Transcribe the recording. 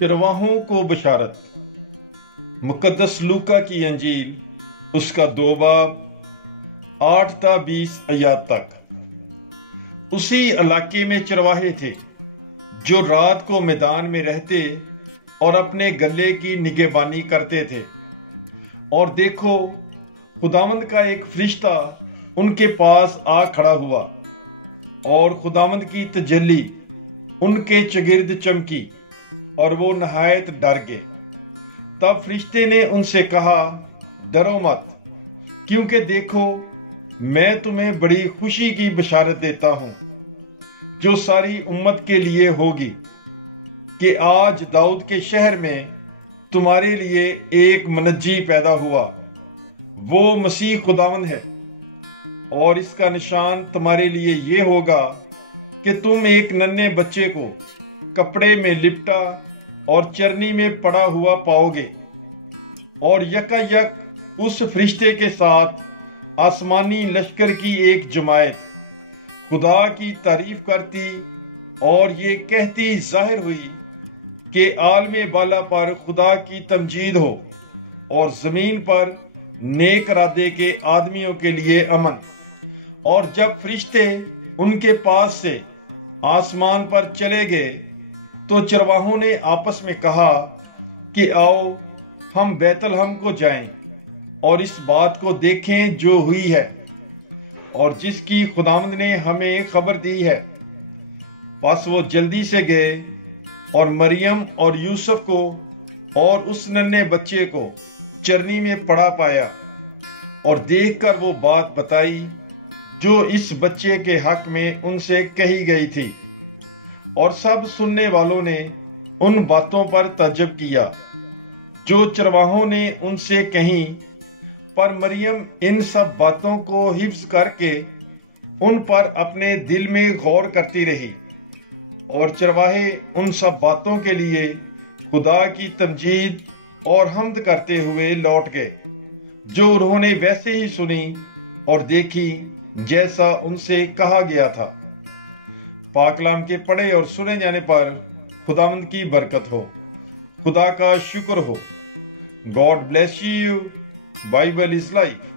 चरवाहों को बशारत। मुकद्दस लूका की अंजील उसका 2 बाब 8 ता 20 आयात तक। उसी इलाके में चरवाहे थे जो रात को मैदान में रहते और अपने गले की निगहबानी करते थे। और देखो, खुदावंद का एक फरिश्ता उनके पास आ खड़ा हुआ और खुदावंद की तजल्ली उनके चगिर्द चमकी और वो नहायत डर गए। तब फरिश्ते ने उनसे कहा, डरो मत, क्योंकि देखो, मैं तुम्हें बड़ी खुशी की बशारत देता हूं जो सारी उम्मत के लिए होगी, कि आज दाऊद के शहर में तुम्हारे लिए एक मनज्जी पैदा हुआ। वो मसीह खुदावंद है। और इसका निशान तुम्हारे लिए ये होगा कि तुम एक नन्हे बच्चे को कपड़े में लिपटा और चरनी में पड़ा हुआ पाओगे। और यकायक उस फरिश्ते के साथ आसमानी लश्कर की एक जमायत खुदा की तारीफ करती और ये कहती जाहिर हुई कि आलमे बाला पर खुदा की तमजीद हो और जमीन पर नेक इरादे के आदमियों के लिए अमन। और जब फरिश्ते उनके पास से आसमान पर चले गए तो चरवाहों ने आपस में कहा कि आओ हम बैतलहम को जाएं और इस बात को देखें जो हुई है और जिसकी खुदावंद ने हमें खबर दी है। बस वो जल्दी से गए और मरियम और यूसुफ को और उस नन्हे बच्चे को चरनी में पड़ा पाया और देखकर वो बात बताई जो इस बच्चे के हक में उनसे कही गई थी। और सब सुनने वालों ने उन बातों पर तज्जब किया जो चरवाहों ने उनसे कहीं। पर मरियम इन सब बातों को हिफ्ज करके उन पर अपने दिल में गौर करती रही। और चरवाहे उन सब बातों के लिए खुदा की तमजीद और हम्द करते हुए लौट गए जो उन्होंने वैसे ही सुनी और देखी जैसा उनसे कहा गया था। पाक कलाम के पढ़े और सुने जाने पर खुदावंद की बरकत हो। खुदा का शुक्र हो। God bless you. Bible is life.